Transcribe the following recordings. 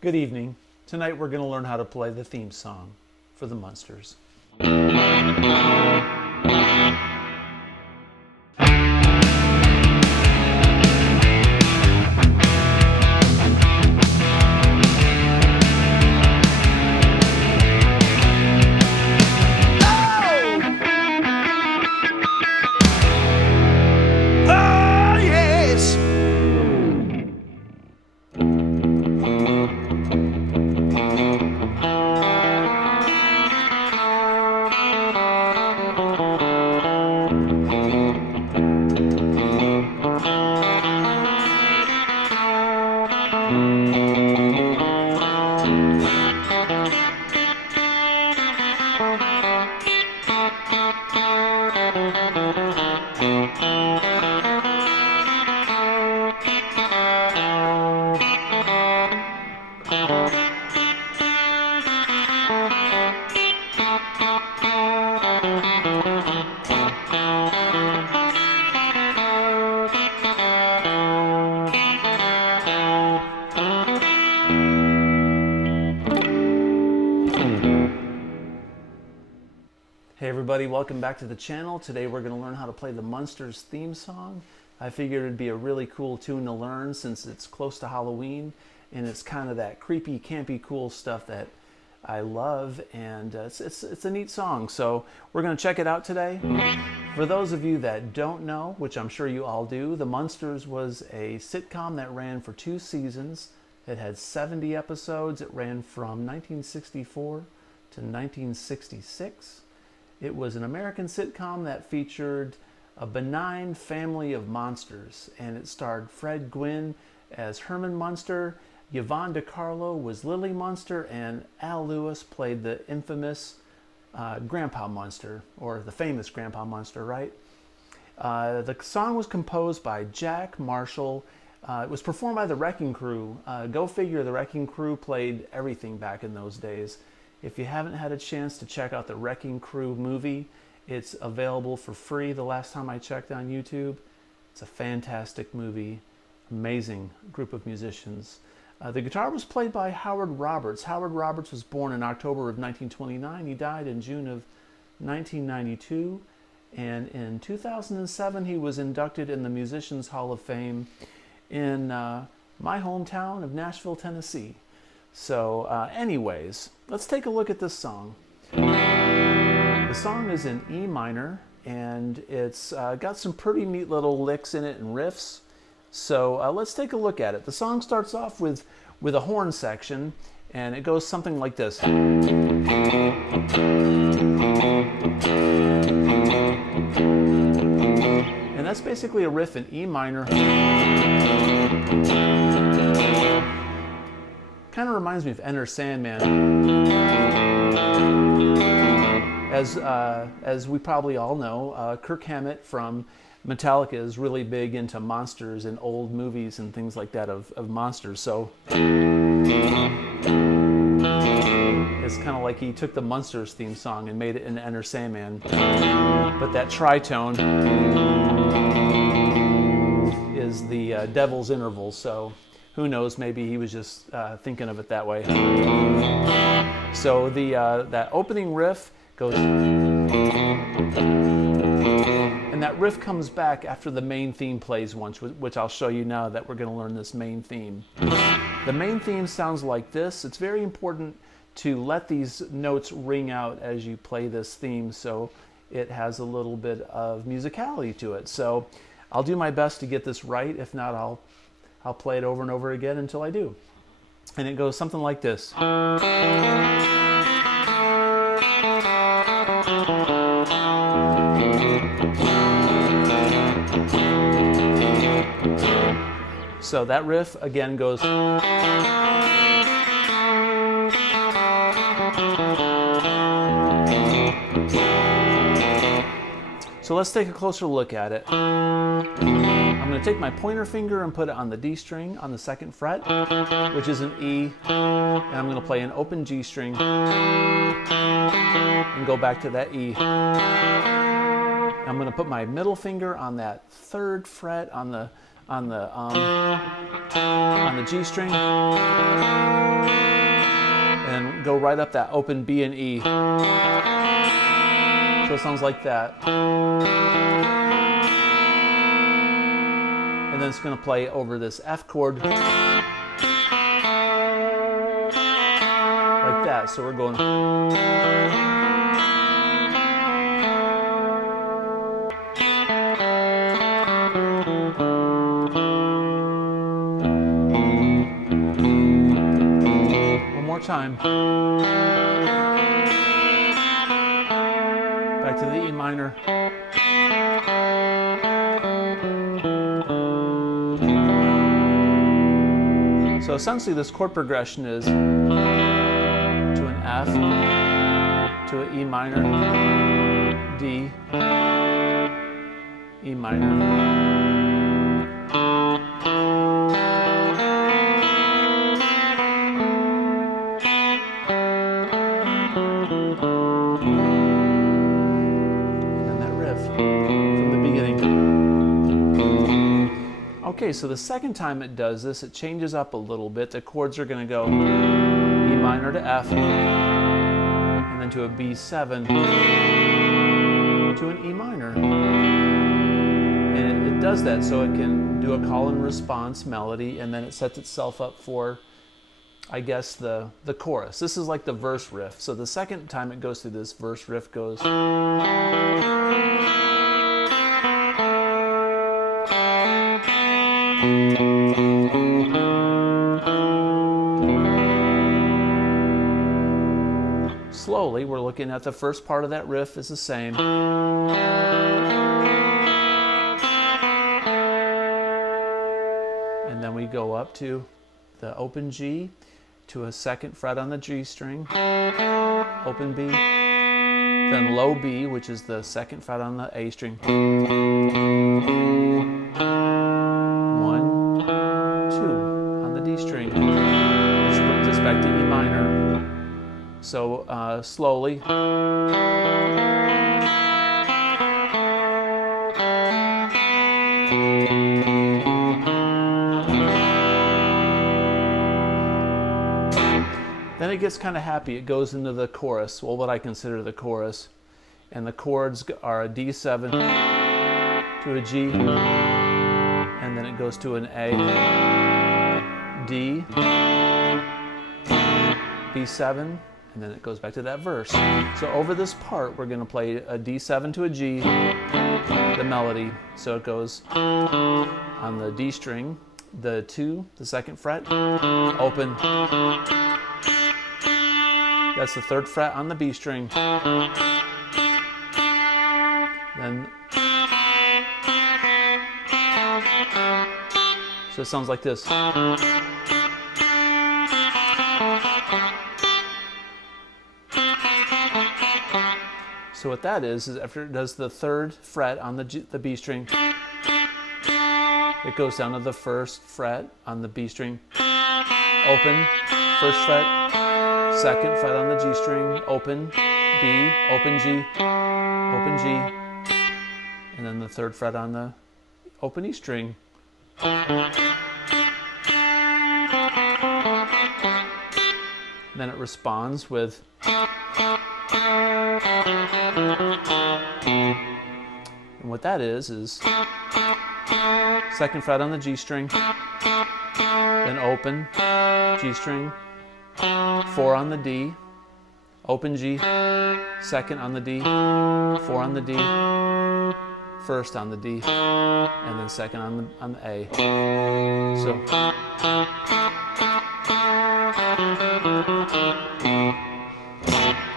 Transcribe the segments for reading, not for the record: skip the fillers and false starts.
Good evening. Tonight we're going to learn how to play the theme song for the Munsters. Hey everybody, welcome back to the channel. Today we're going to learn how to play the Munsters theme song. I figured it'd be a really cool tune to learn since it's close to Halloween and it's kind of that creepy, campy, cool stuff that I love, and it's a neat song. So we're going to check it out today. For those of you that don't know, which I'm sure you all do, the Munsters was a sitcom that ran for 2 seasons. It had 70 episodes. It ran from 1964 to 1966. It was an American sitcom that featured a benign family of monsters, and it starred Fred Gwynne as Herman Munster, Yvonne DiCarlo was Lily Munster, and Al Lewis played the infamous Grandpa Munster, or the famous Grandpa Munster, right? The song was composed by Jack Marshall. It was performed by the Wrecking Crew. Go figure, the Wrecking Crew played everything back in those days. If you haven't had a chance to check out the Wrecking Crew movie, it's available for free the last time I checked on YouTube. It's a fantastic movie, amazing group of musicians. The guitar was played by Howard Roberts. Howard Roberts was born in October of 1929. He died in June of 1992. And in 2007, he was inducted in the Musicians Hall of Fame in my hometown of Nashville, Tennessee. So anyways, let's take a look at this song. The song is in E minor, and it's got some pretty neat little licks in it and riffs. So let's take a look at it. The song starts off with a horn section, and it goes something like this. And that's basically a riff in E minor. Kind of reminds me of Enter Sandman. As we probably all know, Kirk Hammett from Metallica is really big into monsters and old movies and things like that of monsters. So it's kind of like he took the Munsters theme song and made it into Enter Sandman. But that tritone is the devil's interval. So who knows, maybe he was just thinking of it that way. So that opening riff goes, and that riff comes back after the main theme plays once, which I'll show you now that we're going to learn this main theme. The main theme sounds like this. It's very important to let these notes ring out as you play this theme so it has a little bit of musicality to it. So I'll do my best to get this right. If not, I'll play it over and over again until I do. And it goes something like this. So that riff again goes. So let's take a closer look at it. I'm going to take my pointer finger and put it on the D string on the 2nd fret, which is an E, and I'm going to play an open G string and go back to that E. I'm going to put my middle finger on that 3rd fret on the G string, go right up that open B and E. So it sounds like that. And then it's going to play over this F chord like that. So we're going. One more time. Back to the E minor. So essentially this chord progression is to an F, to an E minor, D, E minor, Okay, so the second time it does this, it changes up a little bit. The chords are going to go E minor to F, and then to a B7, to an E minor. And it does that so it can do a call and response melody, and then it sets itself up for, I guess, the chorus. This is like the verse riff. So the second time it goes through this, verse riff goes. Slowly, we're looking at the first part of that riff is the same. And then we go up to the open G, to a second fret on the G string, open B, then low B, which is the second fret on the A string. 1, 2 on the D string, which brings us back to E minor. So slowly. Then it gets kind of happy. It goes into the chorus, well, what I consider the chorus. And the chords are a D7 to a G, and then it goes to an A, D, B7, and then it goes back to that verse. So over this part, we're going to play a D7 to a G, the melody. So it goes on the D string, the 2, the second fret, open. That's the 3rd fret on the B string. Then, so it sounds like this. So what that is after it does the 3rd fret on the B string, it goes down to the 1st fret on the B string, open, 1st fret, 2nd fret on the G string, open, B, open G, open G, and then the 3rd fret on the open E string. Then it responds with. And what that is 2nd fret on the G string, then open, G string, 4 on the D, open G, 2nd on the D, 4 on the D, 1st on the D, and then 2nd on the A. So.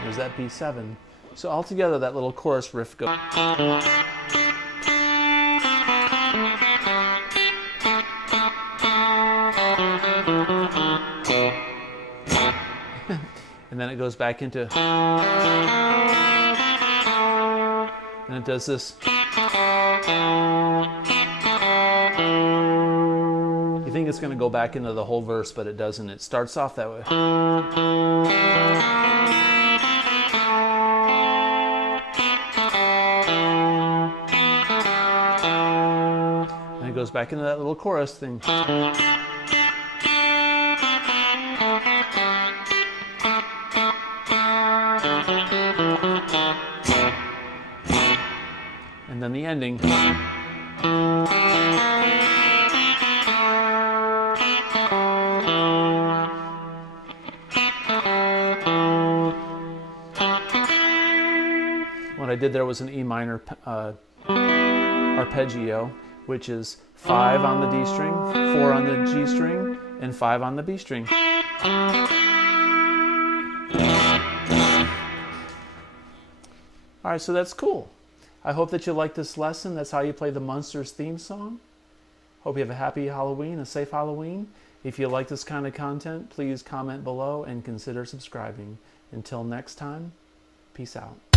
There's that B7. So altogether, that little chorus riff goes. And then it goes back into. And it does this. You think it's going to go back into the whole verse, but it doesn't. It starts off that way. And it goes back into that little chorus thing. And then the ending. What I did there was an E minor arpeggio, which is 5 on the D string, 4 on the G string, and 5 on the B string. All right, so that's cool. I hope that you like this lesson. That's how you play the Munsters theme song. Hope you have a happy Halloween, a safe Halloween. If you like this kind of content, please comment below and consider subscribing. Until next time, peace out.